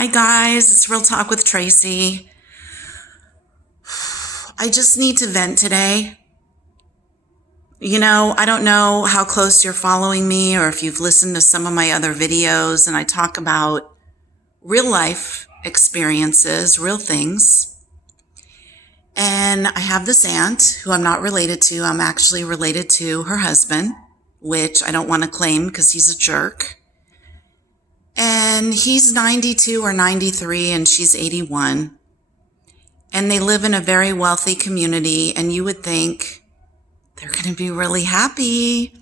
Hi guys, it's Real Talk with Tracy. I just need to vent today. I don't know how close you're following me or if you've listened to some of my other videos, and I talk about real life experiences, real things. And I have this aunt who I'm not related to. I'm actually related to her husband, which I don't want to claim because he's a jerk. And he's 92 or 93 and she's 81. And they live in a very wealthy community, and you would think they're going to be really happy.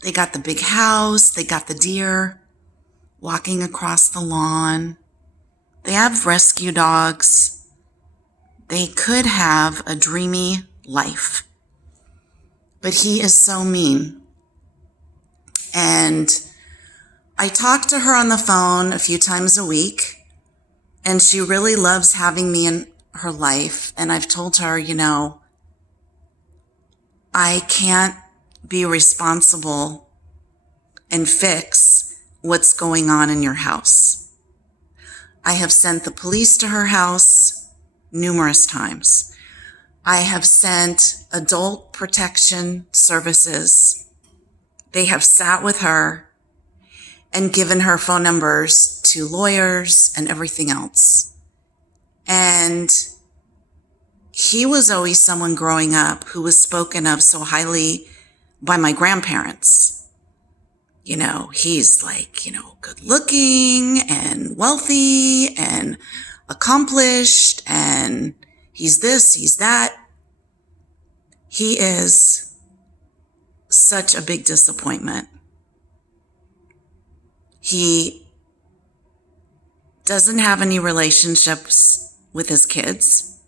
They got the big house, they got the deer walking across the lawn. They have rescue dogs. They could have a dreamy life. But he is so mean. And I talk to her on the phone a few times a week, and she really loves having me in her life. And I've told her, I can't be responsible and fix what's going on in your house. I have sent the police to her house numerous times. I have sent adult protection services. They have sat with her and given her phone numbers to lawyers and everything else. And he was always someone growing up who was spoken of so highly by my grandparents. He's good looking and wealthy and accomplished, and he's this, he's that. He is such a big disappointment. He doesn't have any relationships with his kids.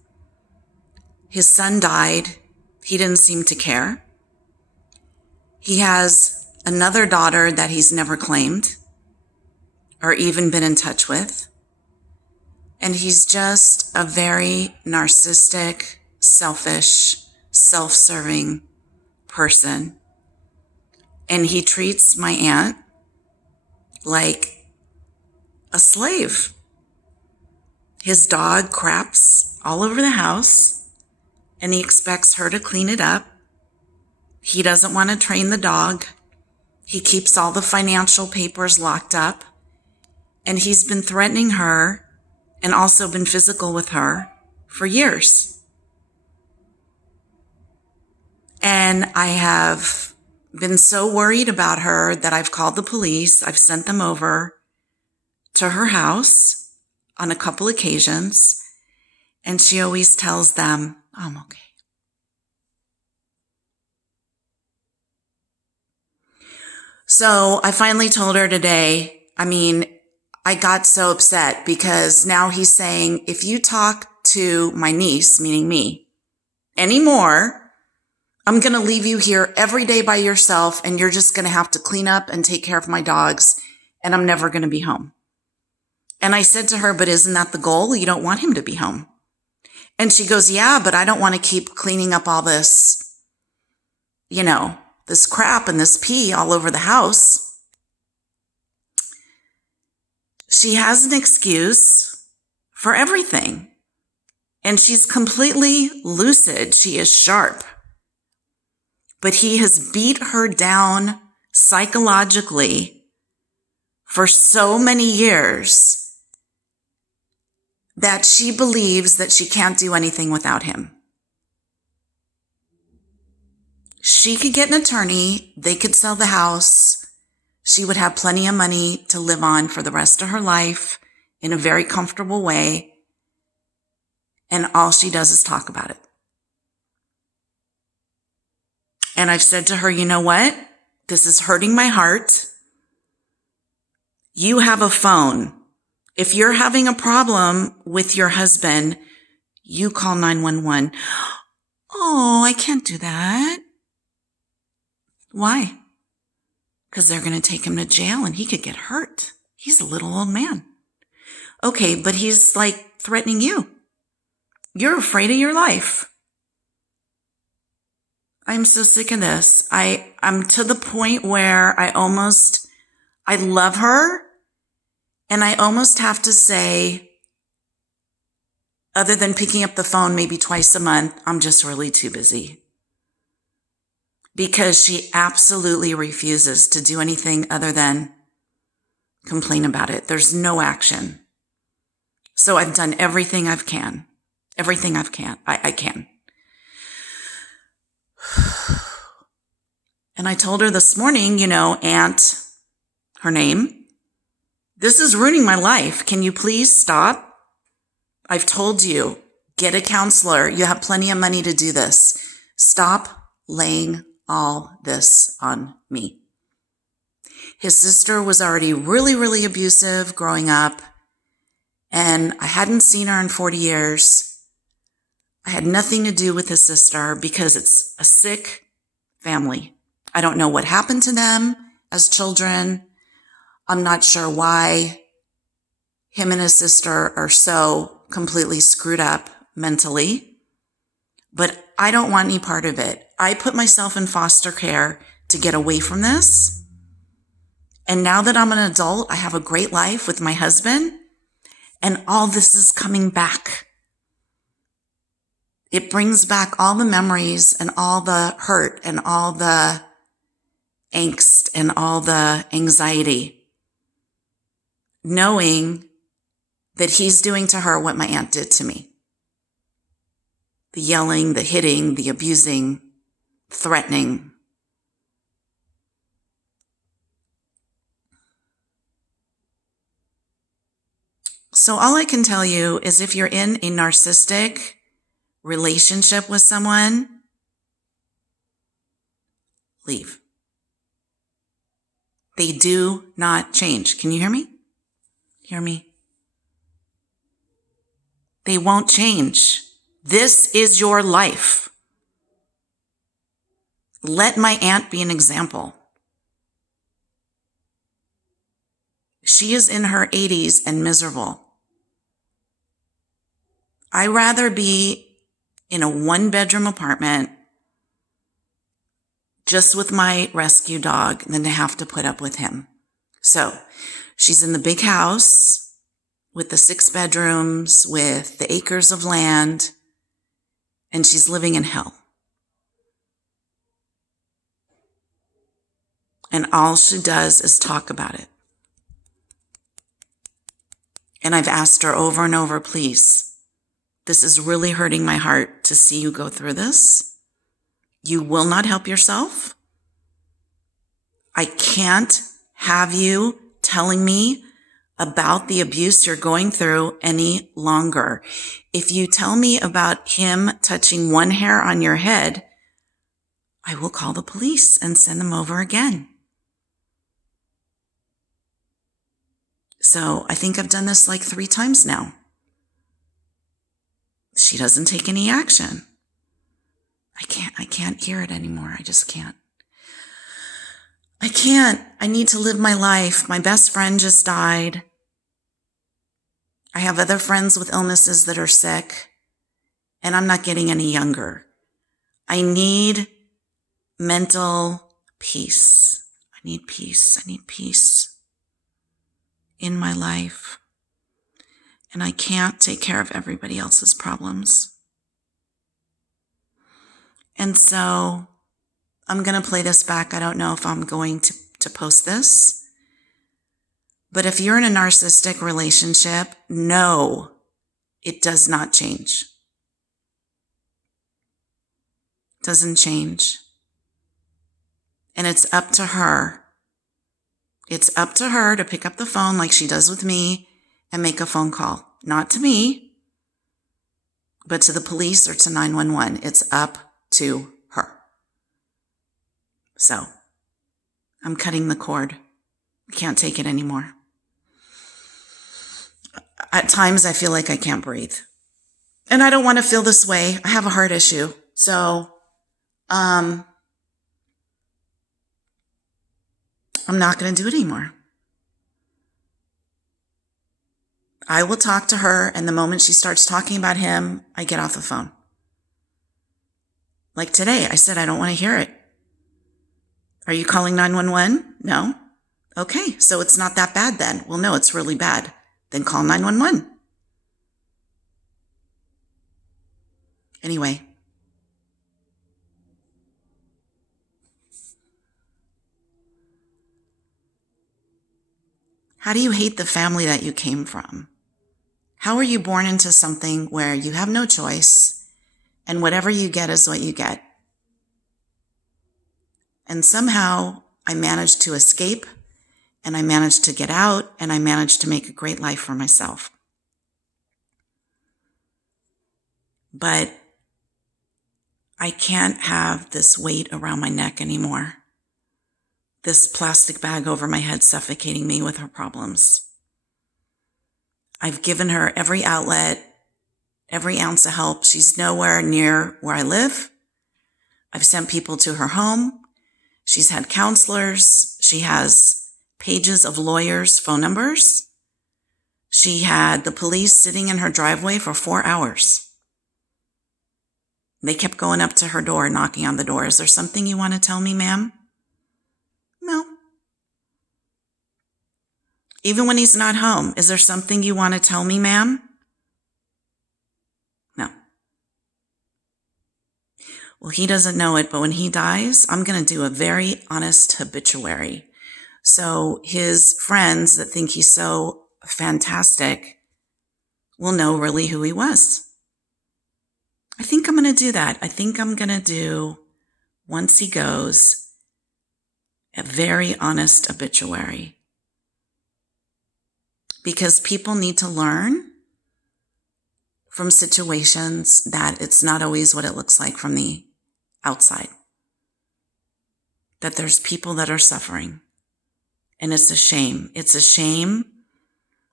His son died. He didn't seem to care. He has another daughter that he's never claimed or even been in touch with. And he's just a very narcissistic, selfish, self-serving person. And he treats my aunt like a slave. His dog craps all over the house, and he expects her to clean it up. He doesn't want to train the dog. He keeps all the financial papers locked up, and he's been threatening her and also been physical with her for years. And I have been so worried about her that I've called the police. I've sent them over to her house on a couple occasions, and she always tells them, I'm okay. So I finally told her today, I got so upset because now he's saying, if you talk to my niece, meaning me, anymore, I'm going to leave you here every day by yourself, and you're just going to have to clean up and take care of my dogs, and I'm never going to be home. And I said to her, but isn't that the goal? You don't want him to be home. And she goes, yeah, but I don't want to keep cleaning up all this, this crap and this pee all over the house. She has an excuse for everything. And she's completely lucid. She is sharp. But he has beat her down psychologically for so many years that she believes that she can't do anything without him. She could get an attorney. They could sell the house. She would have plenty of money to live on for the rest of her life in a very comfortable way. And all she does is talk about it. And I've said to her, you know what? This is hurting my heart. You have a phone. If you're having a problem with your husband, you call 911. Oh, I can't do that. Why? Because they're going to take him to jail and he could get hurt. He's a little old man. Okay, but he's threatening you. You're afraid of your life. I'm so sick of this. I'm to the point where I love her, And I almost have to say, other than picking up the phone maybe twice a month, I'm just really too busy. Because she absolutely refuses to do anything other than complain about it. There's no action. So I've done everything I can. Everything I can. And I told her this morning, Aunt, her name, this is ruining my life. Can you please stop? I've told you, get a counselor. You have plenty of money to do this. Stop laying all this on me. His sister was already really, really abusive growing up, and I hadn't seen her in 40 years. I had nothing to do with his sister because it's a sick family. I don't know what happened to them as children. I'm not sure why him and his sister are so completely screwed up mentally, but I don't want any part of it. I put myself in foster care to get away from this. And now that I'm an adult, I have a great life with my husband, and all this is coming back. It brings back all the memories and all the hurt and all the angst and all the anxiety, knowing that he's doing to her what my aunt did to me. The yelling, the hitting, the abusing, threatening. So all I can tell you is if you're in a narcissistic relationship with someone, leave. They do not change. Can you hear me? Hear me? They won't change. This is your life. Let my aunt be an example. She is in her 80s and miserable. I'd rather be in a 1-bedroom apartment just with my rescue dog than to have to put up with him. So she's in the big house with the 6 bedrooms, with the acres of land, and she's living in hell. And all she does is talk about it. And I've asked her over and over, please, this is really hurting my heart to see you go through this. You will not help yourself. I can't have you telling me about the abuse you're going through any longer. If you tell me about him touching one hair on your head, I will call the police and send them over again. So I think I've done this like 3 times now. She doesn't take any action. I can't hear it anymore. I just can't. I can't. I need to live my life. My best friend just died. I have other friends with illnesses that are sick, and I'm not getting any younger. I need mental peace. I need peace. I need peace in my life. And I can't take care of everybody else's problems. And so I'm going to play this back. I don't know if I'm going to post this. But if you're in a narcissistic relationship, no, it does not change. It doesn't change. And it's up to her. It's up to her to pick up the phone like she does with me and make a phone call. Not to me, but to the police or to 911. It's up to her. So I'm cutting the cord. I can't take it anymore. At times I feel like I can't breathe. And I don't want to feel this way. I have a heart issue. So I'm not going to do it anymore. I will talk to her, and the moment she starts talking about him, I get off the phone. Like today, I said, I don't want to hear it. Are you calling 911? No? Okay, so it's not that bad then. Well, no, it's really bad. Then call 911. Anyway. How do you hate the family that you came from? How are you born into something where you have no choice and whatever you get is what you get? And somehow I managed to escape and I managed to get out and I managed to make a great life for myself. But I can't have this weight around my neck anymore. This plastic bag over my head suffocating me with her problems. I've given her every outlet, every ounce of help. She's nowhere near where I live. I've sent people to her home. She's had counselors. She has pages of lawyers' phone numbers. She had the police sitting in her driveway for 4 hours. They kept going up to her door, knocking on the door. Is there something you want to tell me, ma'am? No. Even when he's not home, is there something you want to tell me, ma'am? No. Well, he doesn't know it, but when he dies, I'm going to do a very honest obituary. So his friends that think he's so fantastic will know really who he was. I think I'm going to do that. I think I'm going to do, once he goes, a very honest obituary. Because people need to learn from situations that it's not always what it looks like from the outside. That there's people that are suffering. And it's a shame. It's a shame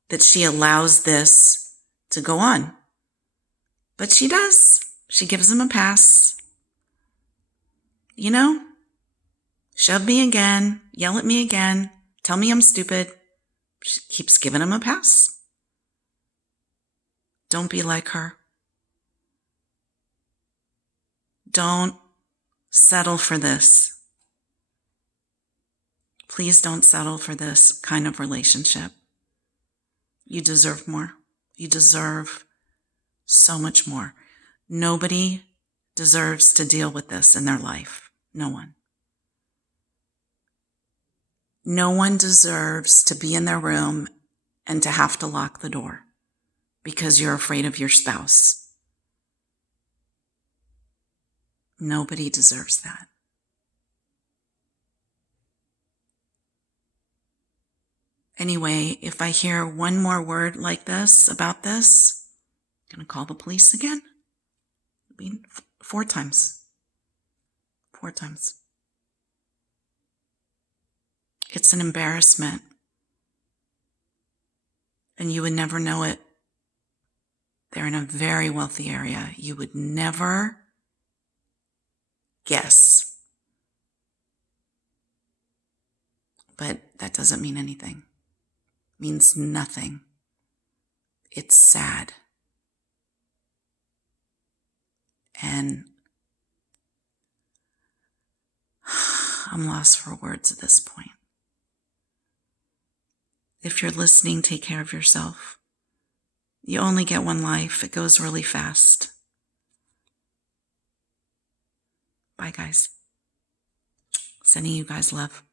that she allows this to go on. But she does. She gives him a pass. You know, shove me again, yell at me again, tell me I'm stupid. She keeps giving him a pass. Don't be like her. Don't settle for this. Please don't settle for this kind of relationship. You deserve more. You deserve so much more. Nobody deserves to deal with this in their life. No one. No one deserves to be in their room and to have to lock the door because you're afraid of your spouse. Nobody deserves that. Anyway, if I hear one more word like this about this, I'm going to call the police again. It'll be 4 times. 4 times. It's an embarrassment. And you would never know it. They're in a very wealthy area. You would never guess. But that doesn't mean anything. It means nothing. It's sad. And I'm lost for words at this point. If you're listening, take care of yourself. You only get one life. It goes really fast. Bye, guys. Sending you guys love.